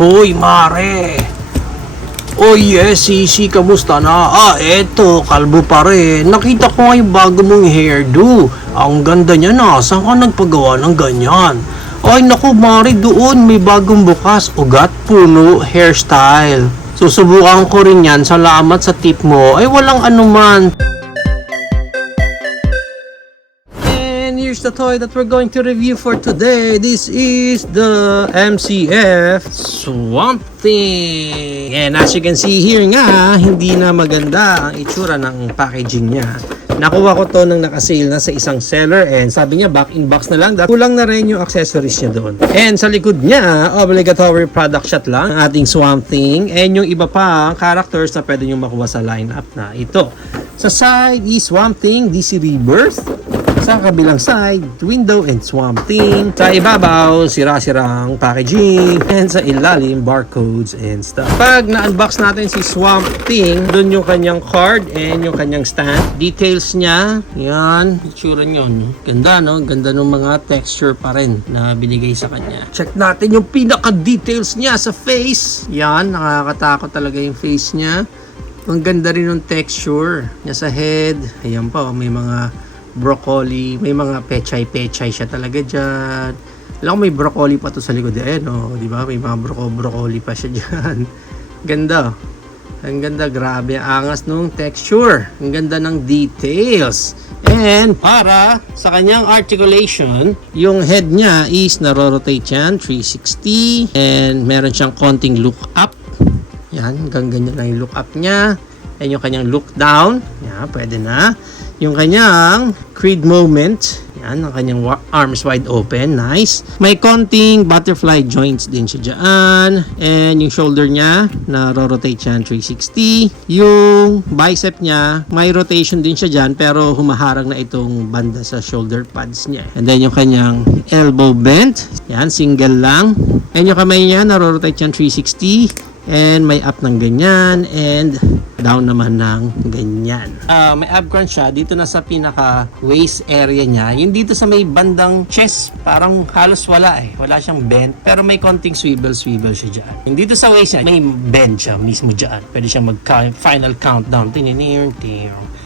Hoy, Mare! Oh yes, Sisi, kamusta na? Eto, kalbo pa rin. Nakita ko nga yung bago mong hairdo. Ang ganda niya na. Saan ka nagpagawa ng ganyan? Ay naku, Mare, doon may bagong bukas. Ugat, puno, hairstyle. Susubukan ko rin yan. Salamat sa tip mo. Ay, walang anuman. Here's the toy that we're going to review for today. This is the MCF Swamp Thing. And as you can see here nga, hindi na maganda ang itsura ng packaging niya. Nakuha ko to nang nakasale na sa isang seller and sabi niya back in box na lang. Kulang na rin yung accessories niya doon. And sa likod niya, obligatory product shot lang ang ating Swamp Thing and yung iba pa characters na pwede nyo makuha sa lineup na ito. Sa side is Swamp Thing, DC Rebirth. Sa kabilang side, Window and Swamp Thing. Sa ibabaw, sira-sirang packaging. And sa ilalim, barcodes and stuff. Pag na-unbox natin si Swamp Thing, dun yung kanyang card and yung kanyang stand. Details niya, yan, itsura nyo. Ganda, no? Ganda ng mga texture pa rin na binigay sa kanya. Check natin yung pinaka-details niya sa face. Yan, nakakatakot talaga yung face niya. Ang ganda rin ng texture niya sa head. Ayan pa, may mga broccoli, may mga pechay-pechay siya talaga dyan. Alam ko may broccoli pa to sa likod. Ayan o, di ba? May mga broccoli pa siya dyan. Ganda. Ang ganda, grabe. Angas nung texture. Ang ganda ng details. And para sa kanyang articulation, yung head niya is naro-rotate yan, 360. And meron siyang konting look up. Yan, hanggang ganyan lang yung look up niya. And yung kanyang look down. Yan, pwede na. Yung kanyang Creed moment. Yan, ang kanyang arms wide open. Nice. May konting butterfly joints din siya dyan. And yung shoulder niya, na-rotate siya 360. Yung bicep niya, may rotation din siya dyan, pero humaharang na itong banda sa shoulder pads niya. And then yung kanyang elbow bent. Yan, single lang. And yung kamay niya, na-rotate siya 360. And may up ng ganyan and down naman ng ganyan. May ab crunch siya dito na sa pinaka waist area niya. Yung dito sa may bandang chest, parang halos wala eh. Wala siyang bend, pero may konting swivel siya dyan. Yung dito sa waist niya, may bend siya mismo dyan. Pwede siyang mag-final countdown.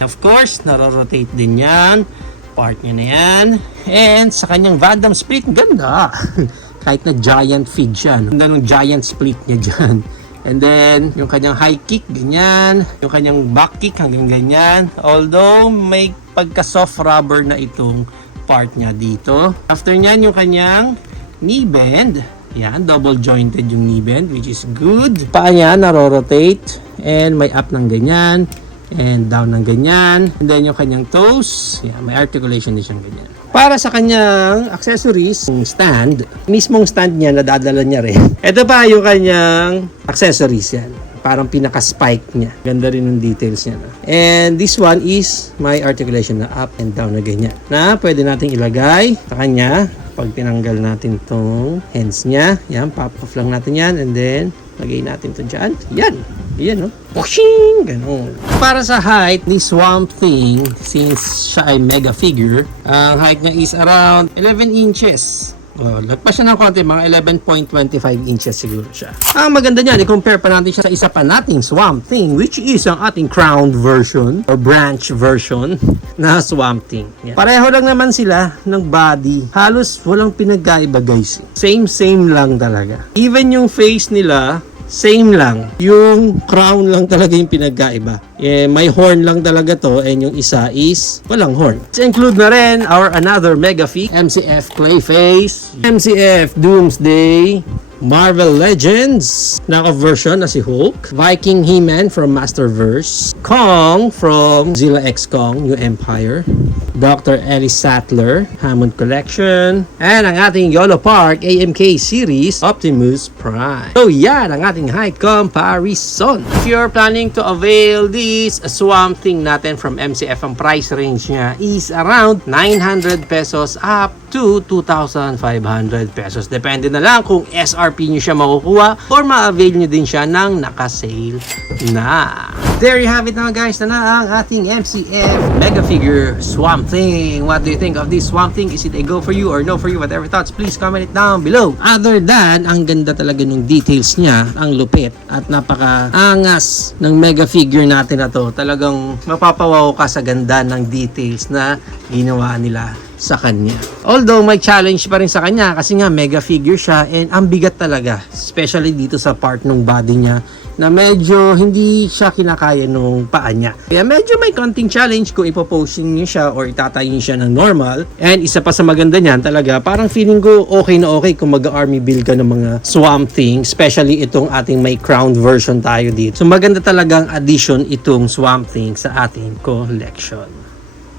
Of course, naro-rotate din yan. Part niya na yan. And sa kanyang Van split, ganda. Kahit na giant fig siya. Ganda ng giant split niya dyan. And then, yung kanyang high kick, ganyan. Yung kanyang back kick, hanggang ganyan. Although, may pagka-soft rubber na itong part niya dito. After nyan, yung kanyang knee bend. Yan, double jointed yung knee bend, which is good. Paa niya, naro-rotate. And may up ng ganyan. And down ng ganyan. And then, yung kanyang toes. Yan, may articulation din siyang ganyan. Para sa kanyang accessories, yung stand, mismong stand niya, nadadala niya rin. Ito pa yung kanyang accessories yan. Parang pinaka-spike niya. Ganda rin yung details niya. No? And this one is my articulation na up and down na ganyan. Na pwede nating ilagay sa kanya. Pag tinanggal natin tong hands niya, yan, pop off lang natin yan. And then, lagay natin to dyan. Yan. Yan, no? Pushing! Ganun. Para sa height ni Swamp Thing, since siya ay mega figure, ang height niya is around 11 inches. Lagpas siya ng konti, mga 11.25 inches siguro siya. Ang maganda niyan, i-compare pa natin siya sa isa pa nating Swamp Thing, which is ang ating crowned version or branch version na Swamp Thing. Yan. Pareho lang naman sila ng body. Halos walang pinagkaiba, guys. Same lang talaga. Even yung face nila, same lang. Yung crown lang talaga yung pinagkaiba. May horn lang talaga to and yung isa is walang horn. Let's include na rin our another mega fig, MCF Clayface, MCF Doomsday, Marvel Legends, naka-version na si Hulk, Viking He-Man from Masterverse, Kong from Zilla X Kong, New Empire, Dr. Ellie Sattler, Hammond Collection, and ang ating YOLO Park AMK series, Optimus Prime. So yan ang ating height comparison. If you're planning to avail this Swamp Thing natin from MCF, ang price range niya is around 900 pesos up to 2,500 pesos. Depende na lang kung SR MSRP nyo siya makukuha or ma-avail nyo din siya ng naka-sale na. There you have it na guys, na ang ating MCF Mega Figure Swamp Thing. What do you think of this Swamp Thing? Is it a go for you or no for you? Whatever thoughts, please comment it down below. Other than, ang ganda talaga ng details niya, ang lupit at napaka-angas ng Mega Figure natin na to. Talagang mapapawaw ka sa ganda ng details na ginawa nila sa kanya. Although may challenge pa rin sa kanya kasi nga mega figure siya and ang bigat talaga, especially dito sa part ng body niya na medyo hindi siya kinakaya nung paa niya. Kaya medyo may konting challenge kung ipoposing niyo siya or itatayin siya ng normal. And isa pa sa maganda niyan talaga, parang feeling ko okay na okay kung mag-army build ka ng mga Swamp Thing, especially itong ating may crowned version tayo dito. So maganda talagang addition itong Swamp Thing sa ating collection.